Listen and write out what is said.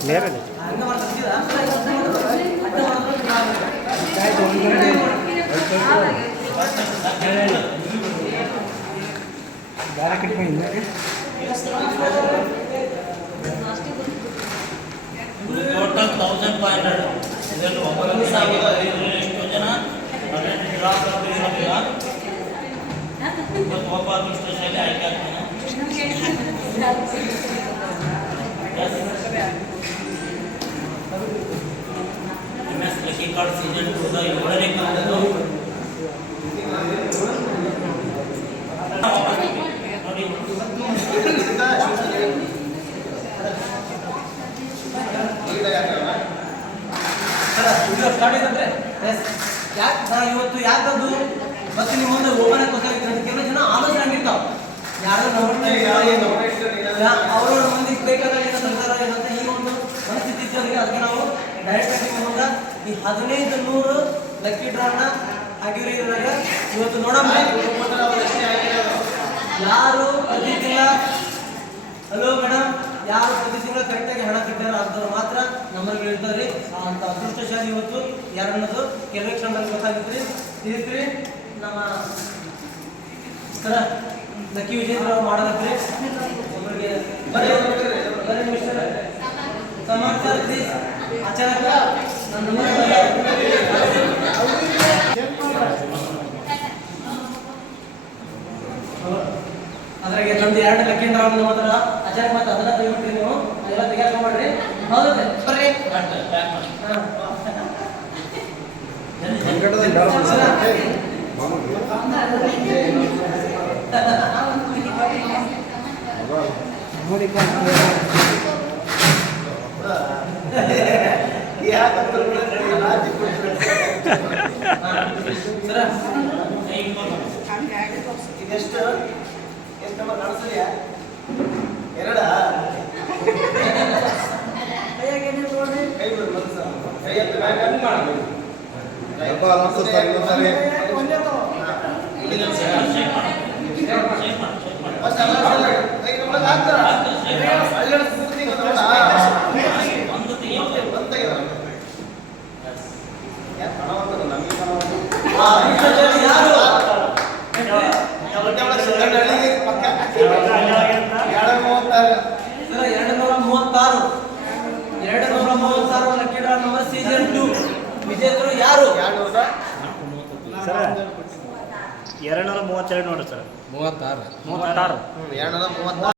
मेरे ಟೋಟಲ್ 1500 ಇದರಲ್ಲಿ ಒಬ್ಬರು ಎಷ್ಟು ಜನ ಡ್ರಾಪ್ ಆಗಿಲ್ಲ ಒಬ್ಬ ಅದೃಷ್ಟಶಾಲಿ ಆಯ್ಕೆ ಆಗ್ತಾನೆ MS ಲಕ್ಕಿ ಕಾರ್ಡ್ ಸೀಸನ್ 2 ದ 7ನೇ ಕಂತು ನೋಡಿ ಸ್ಟಾರ್ಟ್ ಆಯ್ತಂದ್ರೆ ಯಾಕೆ ಇವತ್ತು ಯಾಕದು ಮತ್ತೆ ನಿಮ್ಮ ಮುಂದೆ ಓಪನ್ ಆಗಿ ಗೊತ್ತಾಗಿತ್ತು ಅಂತ ಕೆಲವು ಜನ ಆಲೋಚನೆ ಆಗಿರ್ತಾವ ಯಾರು ಅವ್ರವ್ರ ಮಂದಿಗೆ ಬೇಕಾದಾಗ ಏನೋ ಸರ್ಕಾರ ಏನಂತ ಈ ಒಂದು ಮನಸ್ಥಿತಿ ಇದ್ದವರಿಗೆ ಅದಕ್ಕೆ ನಾವು ಡೈರೆಕ್ಟ್ ಆಗಿ ನಿಮ್ಗೆ ಈ 1500 ಲಕ್ಕಿ ಡ್ರಾನ ಆಗಿರೋ ಇದ್ರಾಗ ಇವತ್ತು ನೋಡಮ್ಮ ಯಾರು ಪ್ರತಿ ತಿಂಗಳ ಹಲೋ ಮೇಡಮ್ ಯಾರು ಪ್ರತಿ ತಿಂಗಳು ಕರೆಕ್ಟಾಗಿ ಹಣ ಕಟ್ಟಾರ ಅಂಥವ್ರು ಮಾತ್ರ ನಮ್ಮಲ್ಲಿ ಹೇಳ್ತಾರೆ ಅಂತ ಅದೃಷ್ಟಶಾಲಿ ಇವತ್ತು ಯಾರನ್ನೋದು ಕೆಲವೇ ಕ್ಷಣದಲ್ಲಿ ಗೊತ್ತಾಗಿತ್ತು ರೀ ನಮ್ಮ ಸರ ಲಕ್ಕಿ ವಿಜೇಂದ್ರ ಅವ್ರು ಮಾಡೋದಕ್ಕೆ ಒಬ್ಬರಿಗೆ ಬರೀ ಮಿಸ್ಟರ್ ಸಮಾನ್ ಸರ್ ಪ್ಲೀಸ್ ಅಚಾನಕ ನನ್ನ ಅದ್ರಾಗೆ ನಂದು 2 ಲಕ್ಕಿ ಡ್ರಾವ್ ಮಾತ್ರ ಅಚಾನಕ್ ಮತ್ತೆ ಅದನ್ನ ತೆಗಿಬಿಟ್ರಿ ನೀವು ಅದೆಲ್ಲ ತೆಗಿಯಾಕೊಂಡ್ರಿ ಹೌದಾ ಬರ್ರಿ ಇದೆಷ್ಟು ಎಷ್ಟು ನಂಬರ್ ಕಾಣಿಸ್ತಿದೆಯಾ ಎರಡ ಕೈ ಬಿಡು ಮನಸ್ಸು ಕೈ ಎತ್ತು ಬ್ಯಾಗ್ ಕಮ್ಮಿ ಮಾಡಬೇಕು ಲಕ್ಕಿ ಡ್ರಾ ನಂಬರ್ ಸೀಸನ್ 2 ವಿಜೇತರು ಯಾರು? ಸರ್ 232 ನೋಡಿ ಸರ್ 36 236